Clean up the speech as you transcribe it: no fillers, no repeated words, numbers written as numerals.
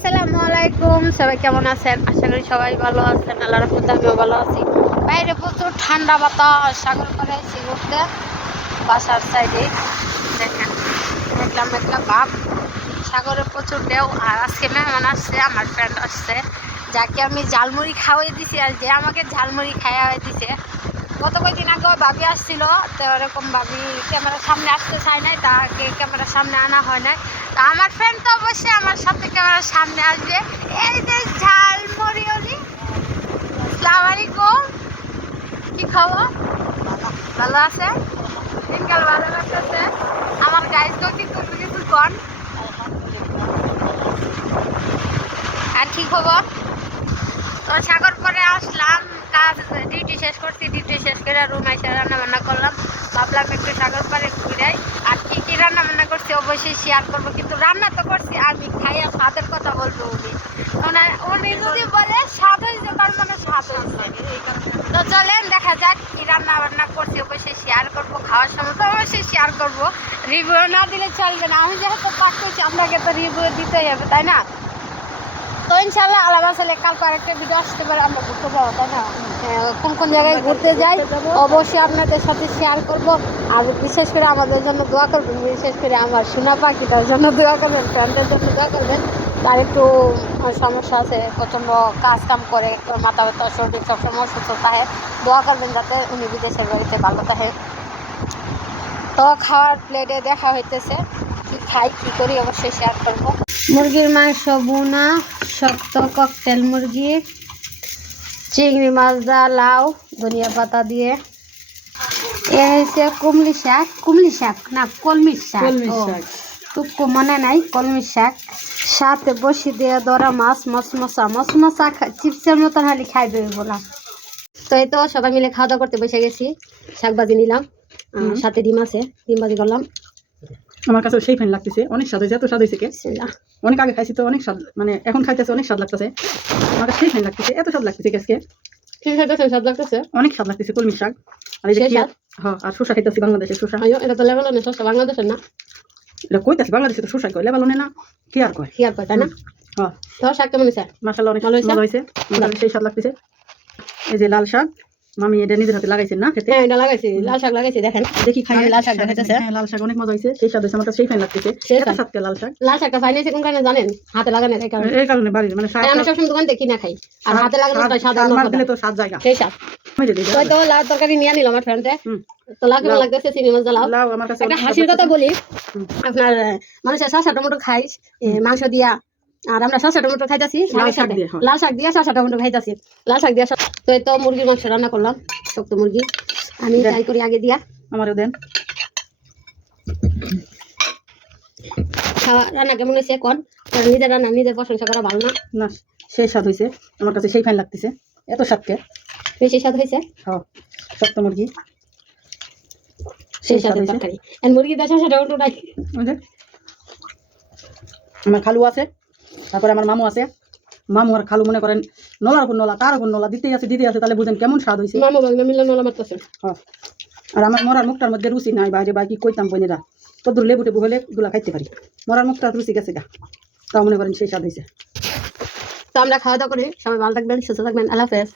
আসসালামু আলাইকুম, সবাই কেমন আছেন? আশা করি সবাই ভালো আছেন। আল্লাহর রহমতে আমিও ভালো আছি। বাইরে প্রচুর ঠান্ডা বাতাস, সাগর পাড়ে এসে ঘুরতে বাসার সাইডে দেখেন মেঘলা মেঘলা ভাব, সাগরে প্রচুর ঢেউ। আর আজকে মেহমান আসছে, আমার ফ্রেন্ড আসছে, যাকে আমি ঝালমুড়ি খাওয়াই দিছি আর যে আমাকে ঝালমুড়ি খাওয়াই দিছে। গত কয়েকদিন আগে ভাবি আসছিল, তো এরকম ভাবি ক্যামেরার সামনে আসতে চায় নাই, তাকে ক্যামেরার সামনে আনা হয় নাই। তা আমার ফ্রেন্ড তো অবশ্যই আমার সাথে ক্যামেরার সামনে আসবে। এই যে ঝালমুড়ি ওলি। আসসালামু আলাইকুম, কি খবর? ভালো আছে? দিনকাল ভালো লাগতেছে? আমার গাইজকেও কিন্তু কিছু কন। আর কি খবর? তো সাগর পরে আসলাম, কাজ ডিউটি শেষ করছি, ডিউটি শেষ করে রুমে এসে রান্না বান্না করলাম। ভাবলাম একটু সাগর পাড়ে ঘুরে আর কি রান্না বান্না করছি অবশ্যই শেয়ার করবো, কিন্তু রান্না তো করছি আমি, খাইয়া স্বাদের কথা বলবো উনি যদি বলে স্বাদ হয়েছে তার মানে স্বাদ হয়েছে। তো চলেন দেখা যাক কি রান্না বান্না করছি, অবশ্যই শেয়ার করবো, খাওয়ার সময় তো অবশ্যই শেয়ার করবো। রিভিউ না দিলে চলবে না, আমি যেহেতু পাক করছি আপনাকে তো রিভিউ দিতেই হবে, তাই না? তো ইনশাল্লাহ আলাদা ছেলে কালকে আরেকটা ভিডিও আসতে পারে, আমরা ঘুরতে পারবো, তাই না? কোন কোন জায়গায় ঘুরতে যাই অবশ্যই আপনাদের সাথে শেয়ার করব। আর বিশেষ করে আমাদের জন্য দোয়া করবেন, বিশেষ করে আমার সোনা পাখিটার জন্য দোয়া করবেন, ফ্রেন্ডের জন্য দোয়া করবেন। তার একটু সমস্যা আছে, প্রচণ্ড কাজ কাম করে, একটু মাথা ব্যথা, শরীর সবসময় অসুস্থ থাকে, দোয়া করবেন যাতে উনি বিদেশের বাড়িতে ভালো থাকে। তো খাওয়ার প্লেটে দেখা হইতেছে, কি খাই কি করি অবশ্যই শেয়ার করব। মুরগির মাংস বোনা, শক্ত ককটেল মুরগি, চিংড়ি মাছ দা, লাউ, ধনিয়া পাতা দিয়ে। এ হয়েছে কুমলি শাক না কলমির শাক, টুকু মনে নাই, কলমির শাক। সাথে বসি দিয়ে ধরা মাছ, মশমশা চিপসের মতন খালি খাইবে বলা। তো এই তো সবাই মিলে খাওয়া দাওয়া করতে বসে গেছি, শাক ভাজি নিলাম, সাথে ডিম আছে, ডিম ভাজি করলাম। আমার কাছে সেই ফাইন লাগতেছে, অনেক স্বাদ হয়েছে, এত স্বাদ হয়েছে কে অনেক আগে খাইছি তো অনেক স্বাদ, মানে এখন খাইতেছে অনেক স্বাদ লাগতেছে। আমার কাছে সেই ফাইন লাগতেছে, এত স্বাদ লাগতেছে আজকে, স্বাদ লাগতেছে, অনেক স্বাদ লাগতেছে কলমির শাক। আর এই যে হ্যাঁ, আর শসা খাইতেছি, বাংলাদেশের শসা। এটা তো লেবাননের শসা, বাংলাদেশের না। এটা কইতাছি বাংলাদেশে তো শসা কয়, লেবাননে না, কি আর কয়, তাই না? হ্যাঁ। তো শাক কেমন হয়েছে? মাশাআল্লাহ অনেক ভালো হয়েছে, সেই স্বাদ লাগতেছে। এই যে লাল শাক, মামি এটা নিজের হাতে লাগাইছেন না খেতে? হ্যাঁ, এটা লাগাইছি, লাল শাক লাগাইছি, দেখেন দেখি খাই। লাল শাক দেখাইতেছে, হ্যাঁ, লাল শাক অনেক মজা হয়েছে, সেই স্বাদ হয়েছে, আমার কাছে সেই ফাইন লাগতেছে, এত স্বাদ কে লাল শাক। লাল শাকটা ফাইন হয়েছে কোন কারণে জানেন? হাতে লাগানো, এই কারণে বাড়ির মানে আমি সবসময় দোকান দেখি না খাই, আর হাতে লাগানোটা স্বাদ দিলে তো স্বাদ জায়গা, সেই স্বাদ। তো লাউ তরকারি নিয়ে নিলাম আমার ফ্রেন্ডে, তো লাউ কেমন লাগতেছে? চিংড়ি মাছ লাউ। আমার কাছে একটা হাসির কথা বলি, আপনার মানুষের শসা টমেটো খাই মাংস দিয়া, আর আমরা শসা টমেটো খাইতেছি লাল শাক দিয়ে, শসা টমেটো খাইতেছি লাল শাক দিয়ে। তো এই তো মুরগির মাংস রান্না করলাম, শক্ত মুরগি, আমি ট্রাই করি আগে দিয়া। আমারও দেন। খাওয়া রান্না কেমন হয়েছে কোন? নিজের রান্না নিজের প্রশংসা করা ভালো না? না, সেই স্বাদ হয়েছে, আমার কাছে সেই ফাইন লাগতেছে, এত স্বাদকে বেশি স্বাদ হয়েছে। হ্যাঁ, শক্ত মুরগি সেই স্বাদ তরকারি, আর মুরগি দিয়ে শসা টমেটো নাই। আমার খালু আছে, তারপরে আমার মামু আছে, মামু আর খালু মনে করেন নলার উপর নলা, তার উপর নলা দিতেই আছে, তাহলে বুঝেন কেমন স্বাদ হয়েছে। মামু ভাগ্নে মিলে নলা মারতেছে। হ্যাঁ, আর আমার মরার মুখটার মধ্যে রুচি নাই, বাইরে বা কি কইতাম বোনেরা, কদ্দুর লেবু টেবু হলে গুলা খাইতে পারি, মরার মুখটা রুচি গেছে গা, তাও মনে করেন সেই স্বাদ হয়েছে। তো আমরা খাওয়া দাওয়া করি, সবাই ভালো থাকবেন, সুস্থ থাকবেন, আল্লাহ হাফেজ।